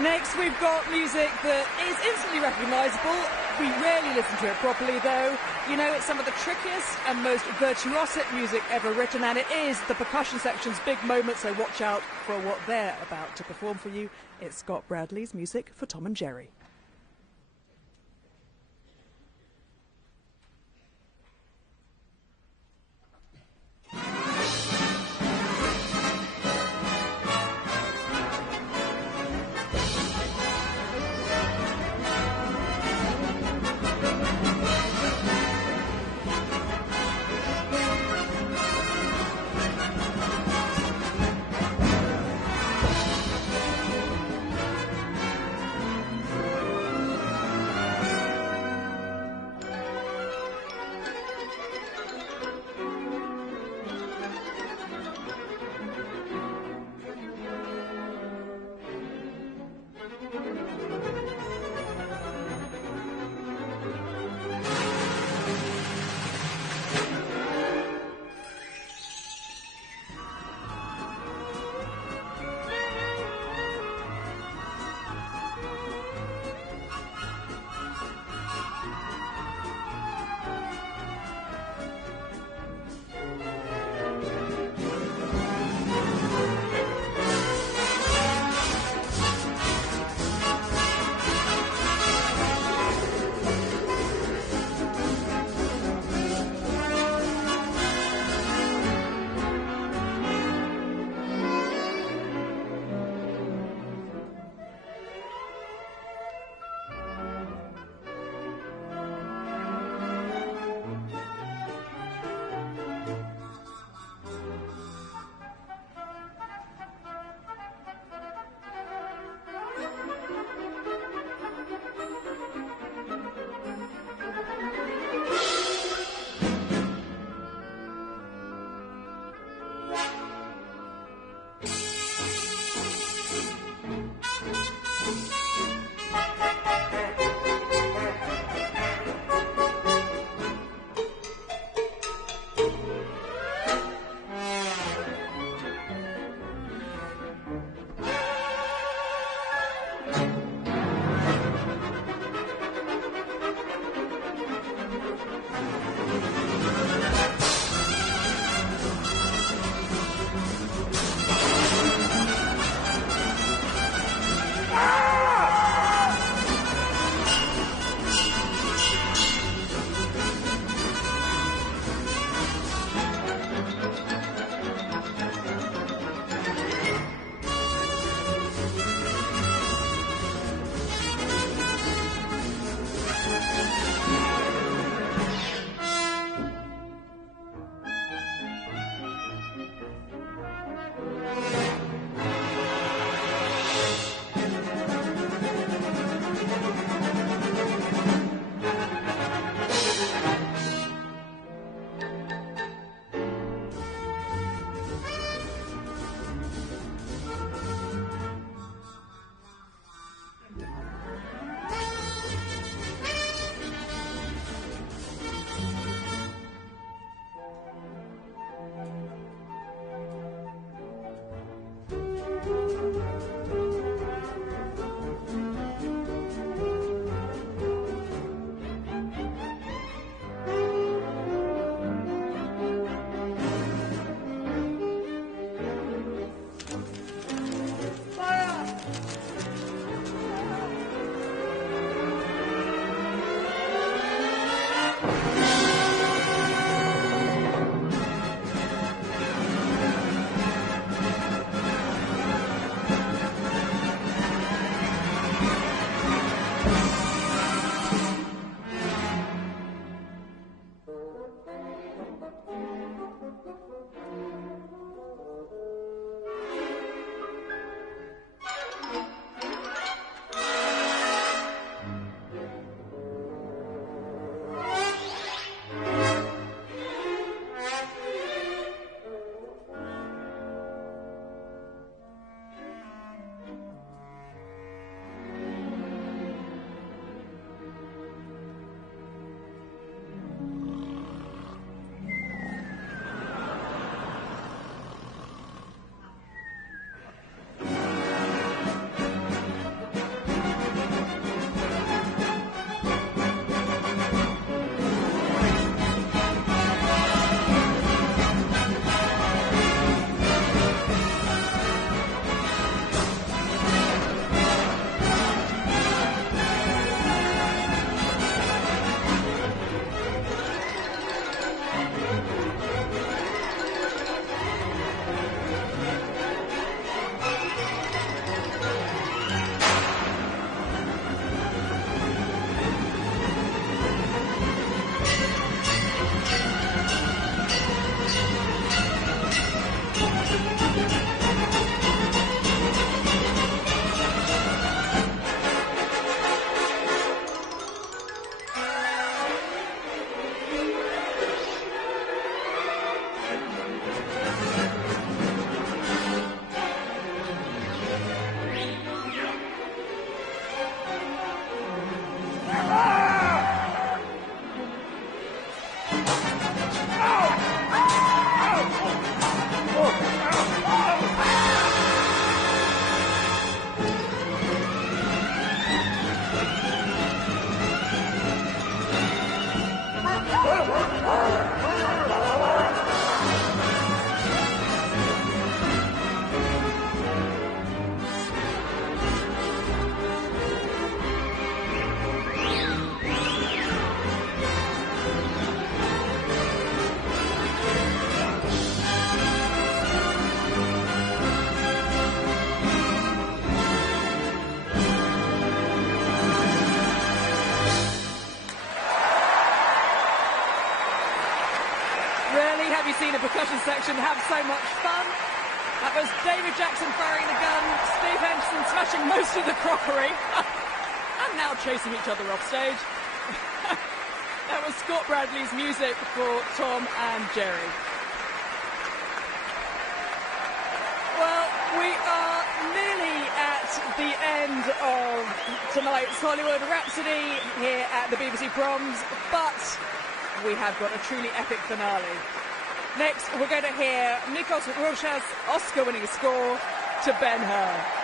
Next, we've got music that is instantly recognisable. We rarely listen to it properly, though. You know, it's some of the trickiest and most virtuosic music ever written, and it is the percussion section's big moment, so watch out for what they're about to perform for you. It's Scott Bradley's music for Tom and Jerry. percussion section have so much fun. That was David Jackson firing the gun, Steve Henderson smashing most of the crockery, and now chasing each other off stage. That was Scott Bradley's music for Tom and Jerry. Well, we are nearly at the end of tonight's Hollywood Rhapsody here at the BBC Proms, but we have got a truly epic finale. Next, we're going to hear Nikos Rocha's Oscar-winning score to Ben-Hur.